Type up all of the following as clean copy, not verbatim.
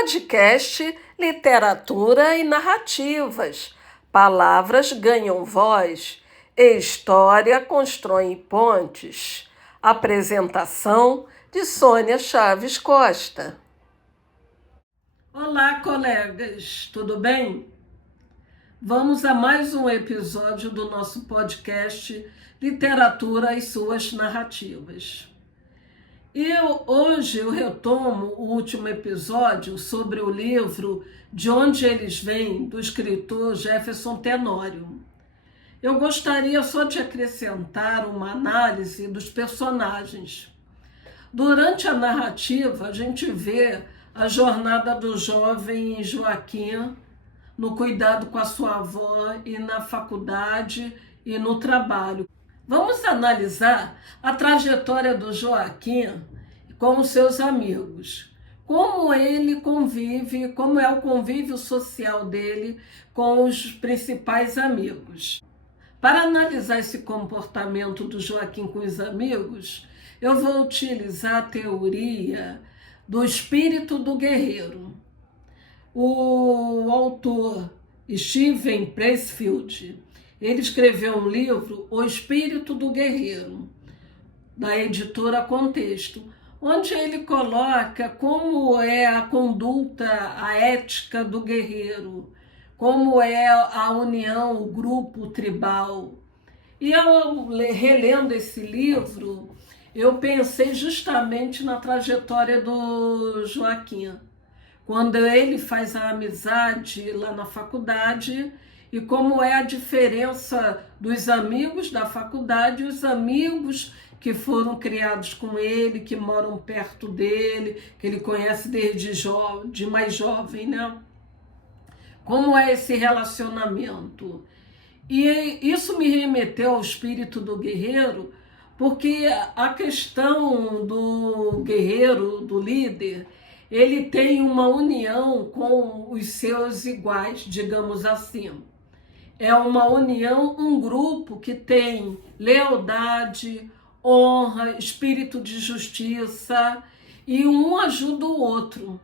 Podcast Literatura e Narrativas. Palavras ganham voz e história constrói pontes. Apresentação de Sônia Chaves Costa. Olá, colegas, tudo bem? Vamos a mais um episódio do nosso podcast Literatura e suas Narrativas. Hoje eu retomo o último episódio sobre o livro De Onde Eles Vêm, do escritor Jefferson Tenório. Eu gostaria só de acrescentar uma análise dos personagens. Durante a narrativa, a gente vê a jornada do jovem Joaquim no cuidado com a sua avó e na faculdade e no trabalho. Vamos analisar a trajetória do Joaquim com os seus amigos. Como ele convive, como é o convívio social dele com os principais amigos. Para analisar esse comportamento do Joaquim com os amigos, eu vou utilizar a teoria do espírito do guerreiro. O autor Steven Pressfield, ele escreveu um livro, O Espírito do Guerreiro, da editora Contexto, onde ele coloca como é a conduta, a ética do guerreiro, como é a união, o grupo tribal. E eu, relendo esse livro, eu pensei justamente na trajetória do Joaquim, quando ele faz a amizade lá na faculdade e como é a diferença dos amigos da faculdade e os amigos que foram criados com ele, que moram perto dele, que ele conhece desde de mais jovem, né? Como é esse relacionamento? E isso me remeteu ao espírito do guerreiro, porque a questão do guerreiro, do líder, ele tem uma união com os seus iguais, digamos assim. É uma união, um grupo que tem lealdade, honra, espírito de justiça, e um ajuda o outro.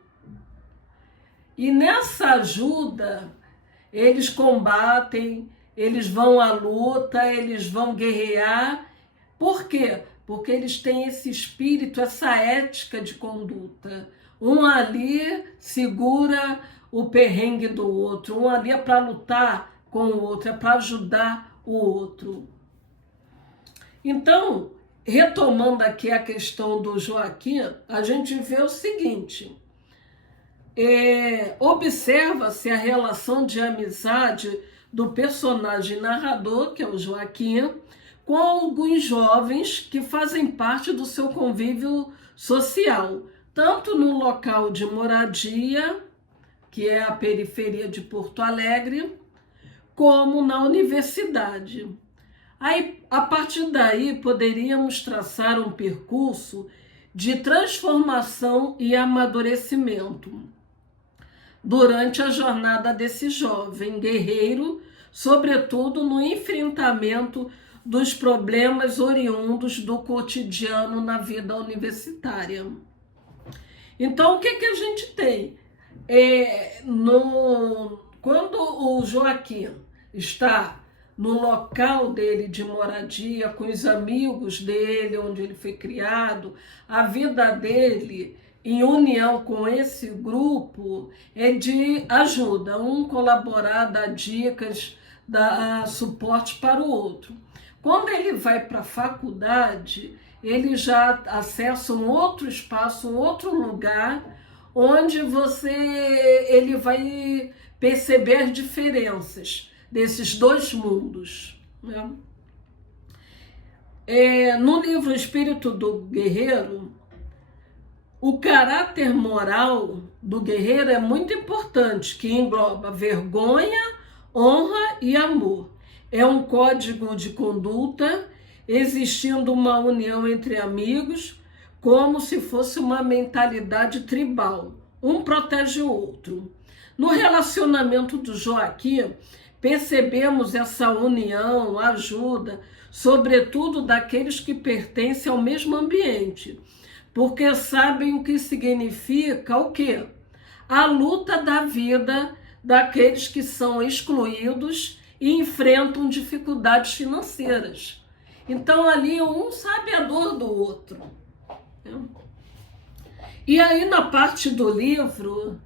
E nessa ajuda, eles combatem, eles vão à luta, eles vão guerrear. Por quê? Porque eles têm esse espírito, essa ética de conduta. Um ali segura o perrengue do outro, um ali é para lutar com o outro, é para ajudar o outro. Então, retomando aqui a questão do Joaquim, a gente vê o seguinte, observa-se a relação de amizade do personagem narrador, que é o Joaquim, com alguns jovens que fazem parte do seu convívio social, tanto no local de moradia, que é a periferia de Porto Alegre, como na universidade. Aí, a partir daí, poderíamos traçar um percurso de transformação e amadurecimento durante a jornada desse jovem guerreiro, sobretudo no enfrentamento dos problemas oriundos do cotidiano na vida universitária. Então, o que a gente tem? Quando o Joaquim está no local dele de moradia, com os amigos dele, onde ele foi criado, a vida dele em união com esse grupo é de ajuda, um colaborar, dar dicas, dar suporte para o outro. Quando ele vai para a faculdade, ele já acessa um outro espaço, um outro lugar, onde ele vai perceber as diferenças desses dois mundos, né? No livro Espírito do Guerreiro, o caráter moral do guerreiro é muito importante, que engloba vergonha, honra e amor. É um código de conduta, existindo uma união entre amigos, como se fosse uma mentalidade tribal. Um protege o outro. No relacionamento do Joaquim, percebemos essa união, ajuda, sobretudo daqueles que pertencem ao mesmo ambiente, porque sabem o que significa o quê? a luta da vida daqueles que são excluídos e enfrentam dificuldades financeiras. Então ali um sabe a dor do outro. E aí na parte do livro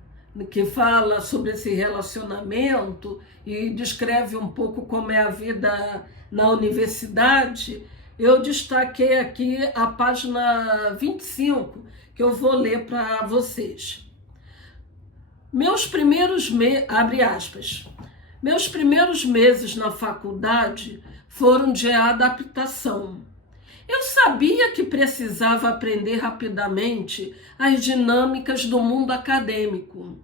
que fala sobre esse relacionamento e descreve um pouco como é a vida na universidade, eu destaquei aqui a página 25, que eu vou ler para vocês. Abre aspas, meus primeiros meses na faculdade foram de adaptação. Eu sabia que precisava aprender rapidamente as dinâmicas do mundo acadêmico.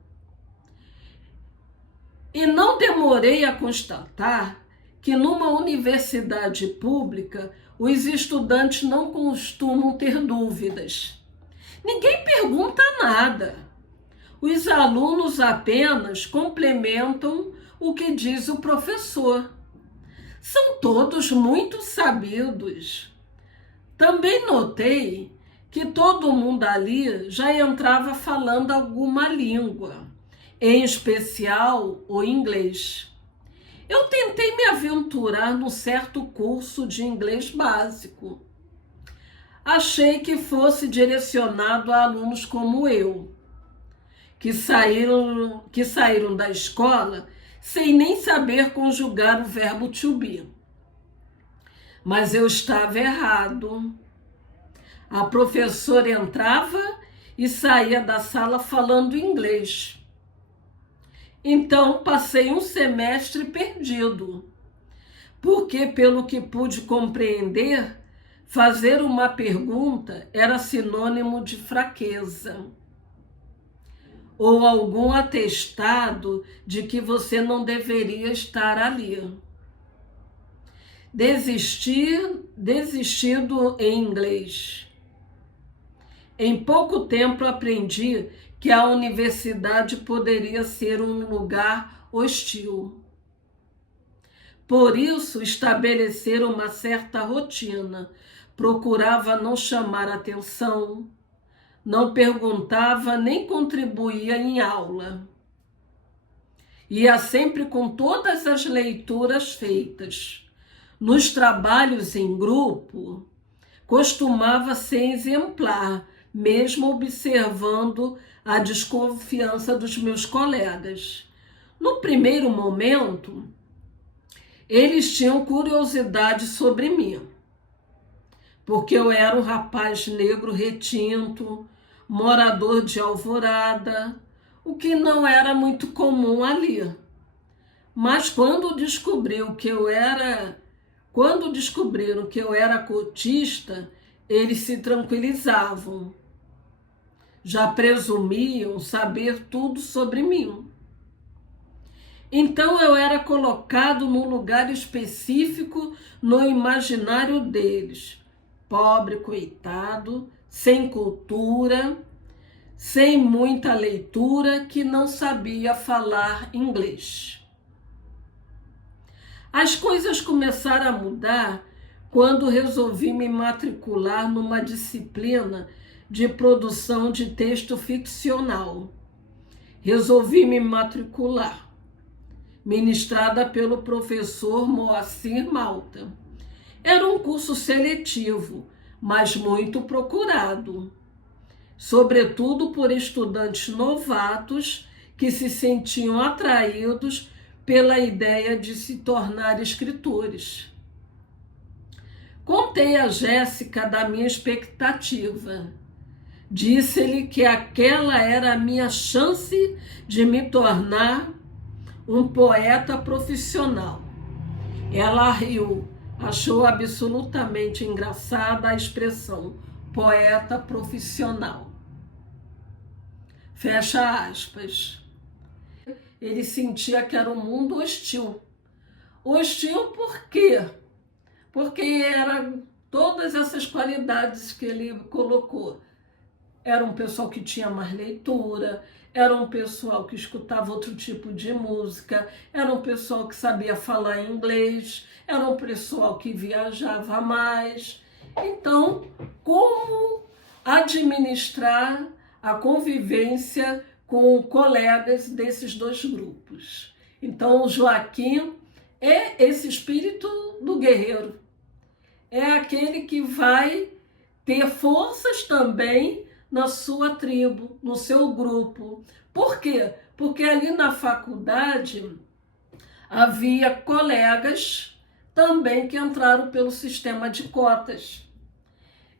E não demorei a constatar que numa universidade pública os estudantes não costumam ter dúvidas. Ninguém pergunta nada. Os alunos apenas complementam o que diz o professor. São todos muito sabidos. Também notei que todo mundo ali já entrava falando alguma língua, em especial o inglês. Eu tentei me aventurar num certo curso de inglês básico. Achei que fosse direcionado a alunos como eu, que saíram da escola sem nem saber conjugar o verbo to be. Mas eu estava errado. A professora entrava e saía da sala falando inglês. Então passei um semestre perdido, porque, pelo que pude compreender, fazer uma pergunta era sinônimo de fraqueza ou algum atestado de que você não deveria estar ali. Desistido em inglês. Em pouco tempo aprendi que a universidade poderia ser um lugar hostil. Por isso, estabelecer uma certa rotina. Procurava não chamar atenção, não perguntava nem contribuía em aula. Ia sempre com todas as leituras feitas. Nos trabalhos em grupo, costumava ser exemplar, mesmo observando a desconfiança dos meus colegas. No primeiro momento, eles tinham curiosidade sobre mim, porque eu era um rapaz negro retinto, morador de Alvorada, o que não era muito comum ali. Mas quando descobriram que eu era cotista, eles se tranquilizavam. Já presumiam saber tudo sobre mim. Então eu era colocado num lugar específico no imaginário deles. Pobre, coitado, sem cultura, sem muita leitura, que não sabia falar inglês. As coisas começaram a mudar quando resolvi me matricular numa disciplina de produção de texto ficcional. Resolvi me matricular, ministrada pelo professor Moacir Malta. Era um curso seletivo, mas muito procurado, sobretudo por estudantes novatos que se sentiam atraídos pela ideia de se tornar escritores. Contei a Jéssica da minha expectativa. Disse-lhe que aquela era a minha chance de me tornar um poeta profissional. Ela riu, achou absolutamente engraçada a expressão poeta profissional. Fecha aspas. Ele sentia que era um mundo hostil. Hostil por quê? Porque eram todas essas qualidades que ele colocou. Era um pessoal que tinha mais leitura, era um pessoal que escutava outro tipo de música, era um pessoal que sabia falar inglês, era um pessoal que viajava mais. Então, como administrar a convivência com colegas desses dois grupos. Então, o Joaquim é esse espírito do guerreiro. É aquele que vai ter forças também na sua tribo, no seu grupo. Por quê? Porque ali na faculdade havia colegas também que entraram pelo sistema de cotas.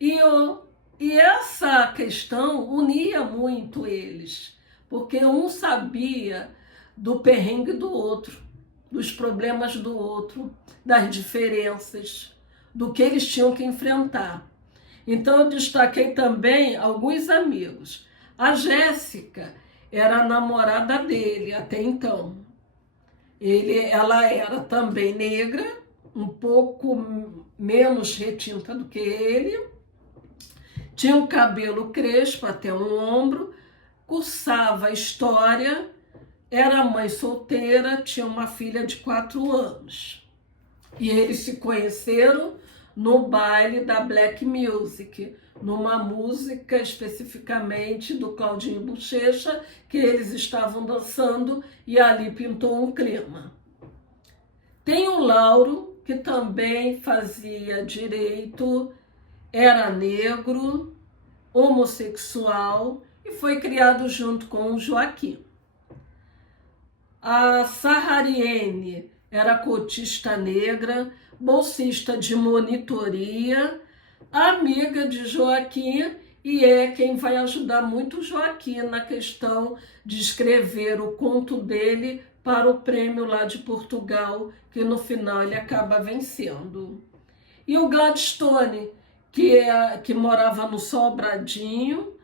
E essa questão unia muito eles, porque um sabia do perrengue do outro, dos problemas do outro, das diferenças, do que eles tinham que enfrentar. Então, eu destaquei também alguns amigos. A Jéssica era a namorada dele até então. Ela era também negra, um pouco menos retinta do que ele, tinha um cabelo crespo até um ombro, cursava história, era mãe solteira, tinha uma filha de 4 anos. E eles se conheceram no baile da Black Music, numa música especificamente do Claudinho Bochecha, que eles estavam dançando e ali pintou um clima. Tem o Lauro, que também fazia direito, era negro, homossexual e foi criado junto com o Joaquim. A Sahariene era cotista negra, bolsista de monitoria, amiga de Joaquim e é quem vai ajudar muito o Joaquim na questão de escrever o conto dele para o prêmio lá de Portugal, que no final ele acaba vencendo. E o Gladstone, que morava no Sobradinho,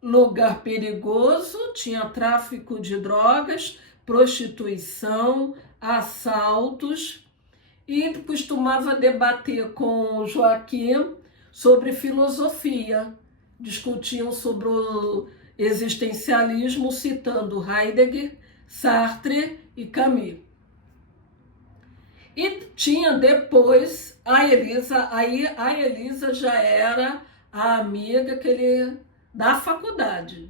lugar perigoso, tinha tráfico de drogas, prostituição, assaltos, e costumava debater com o Joaquim sobre filosofia. Discutiam sobre o existencialismo, citando Heidegger, Sartre e Camus. E tinha depois a Elisa, aí a Elisa já era a amiga da faculdade,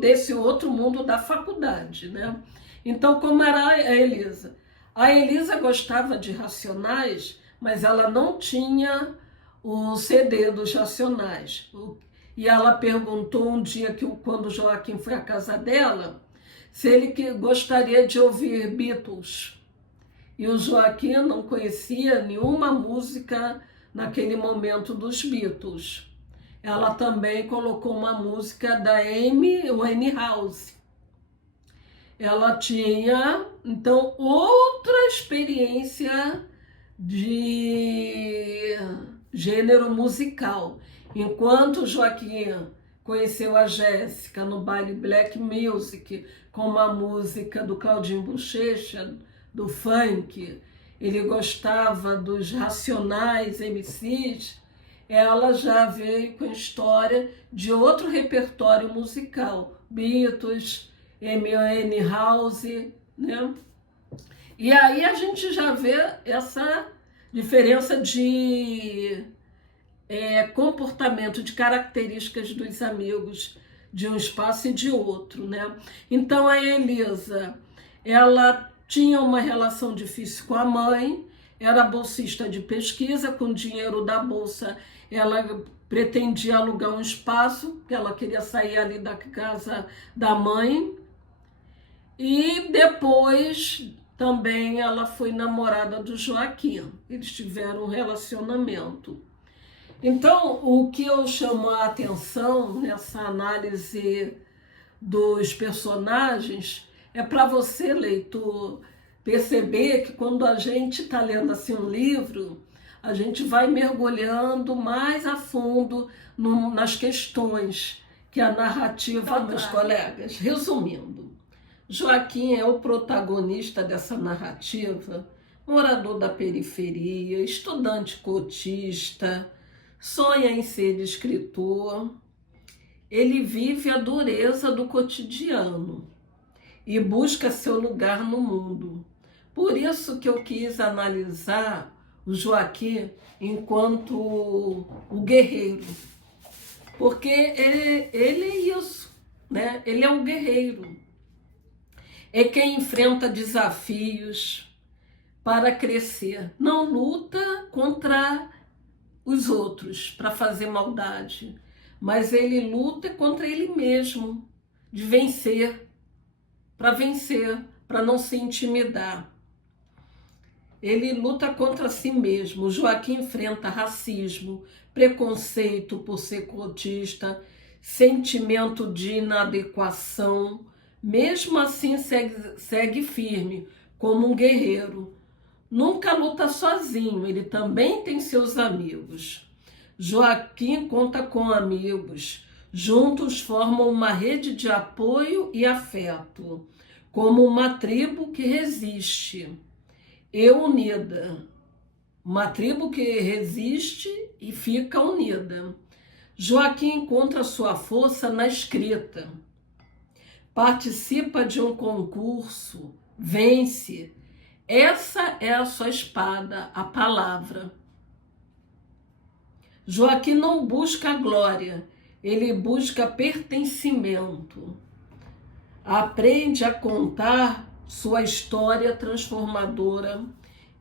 desse outro mundo da faculdade, né? Então, como era a Elisa? A Elisa gostava de Racionais, mas ela não tinha o CD dos Racionais. E ela perguntou um dia, quando o Joaquim foi à casa dela, se ele gostaria de ouvir Beatles. E o Joaquim não conhecia nenhuma música naquele momento dos Beatles. Ela também colocou uma música da Amy Winehouse. Ela tinha, então, outra experiência de gênero musical. Enquanto o Joaquim conheceu a Jéssica no baile Black Music, com uma música do Claudinho Bochecha, do funk, ele gostava dos Racionais, MCs, ela já veio com a história de outro repertório musical, Beatles, Amy Winehouse, né? E aí a gente já vê essa diferença de comportamento, de características dos amigos de um espaço e de outro, né? Então a Elisa, ela tinha uma relação difícil com a mãe, era bolsista de pesquisa, com dinheiro da bolsa ela pretendia alugar um espaço, que ela queria sair ali da casa da mãe. E depois também ela foi namorada do Joaquim, eles tiveram um relacionamento. Então, o que eu chamo a atenção nessa análise dos personagens é para você, leitor, perceber que quando a gente está lendo assim um livro, a gente vai mergulhando mais a fundo nas questões que a narrativa... meus colegas, resumindo, Joaquim é o protagonista dessa narrativa, morador da periferia, estudante cotista, sonha em ser escritor. Ele vive a dureza do cotidiano e busca seu lugar no mundo. Por isso que eu quis analisar o Joaquim enquanto o guerreiro, porque ele é isso. né? Ele é um guerreiro. É quem enfrenta desafios para crescer. Não luta contra os outros para fazer maldade, mas ele luta contra ele mesmo, de vencer, para não se intimidar. Ele luta contra si mesmo. Joaquim enfrenta racismo, preconceito por ser cotista, sentimento de inadequação. Mesmo assim, segue firme, como um guerreiro. Nunca luta sozinho, ele também tem seus amigos. Joaquim conta com amigos. Juntos formam uma rede de apoio e afeto, como uma tribo que resiste e unida. Uma tribo que resiste e fica unida. Joaquim encontra sua força na escrita. Participa de um concurso, vence. Essa é a sua espada, a palavra. Joaquim não busca glória, ele busca pertencimento. Aprende a contar sua história transformadora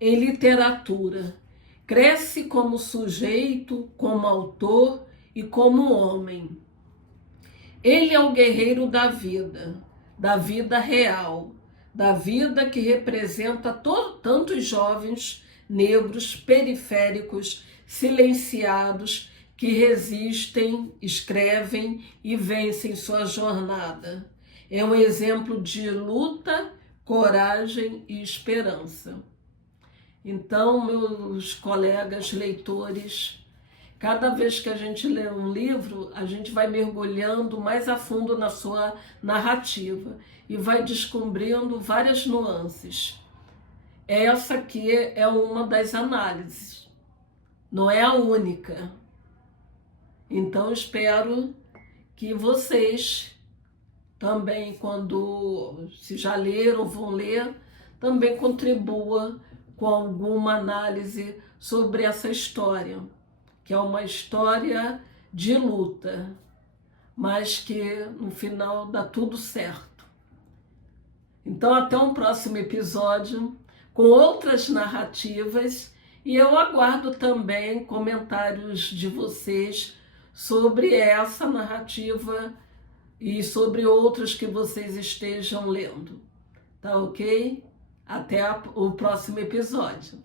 em literatura. Cresce como sujeito, como autor e como homem. Ele é o guerreiro da vida real, da vida que representa tantos jovens negros periféricos, silenciados, que resistem, escrevem e vencem sua jornada. É um exemplo de luta, coragem e esperança. Então, meus colegas leitores, cada vez que a gente lê um livro, a gente vai mergulhando mais a fundo na sua narrativa e vai descobrindo várias nuances. Essa aqui é uma das análises, não é a única. Então, espero que vocês também, quando se já leram ou vão ler, também contribua com alguma análise sobre essa história, que é uma história de luta, mas que no final dá tudo certo. Então, até um próximo episódio com outras narrativas, e eu aguardo também comentários de vocês sobre essa narrativa e sobre outras que vocês estejam lendo. Tá ok? Até o próximo episódio.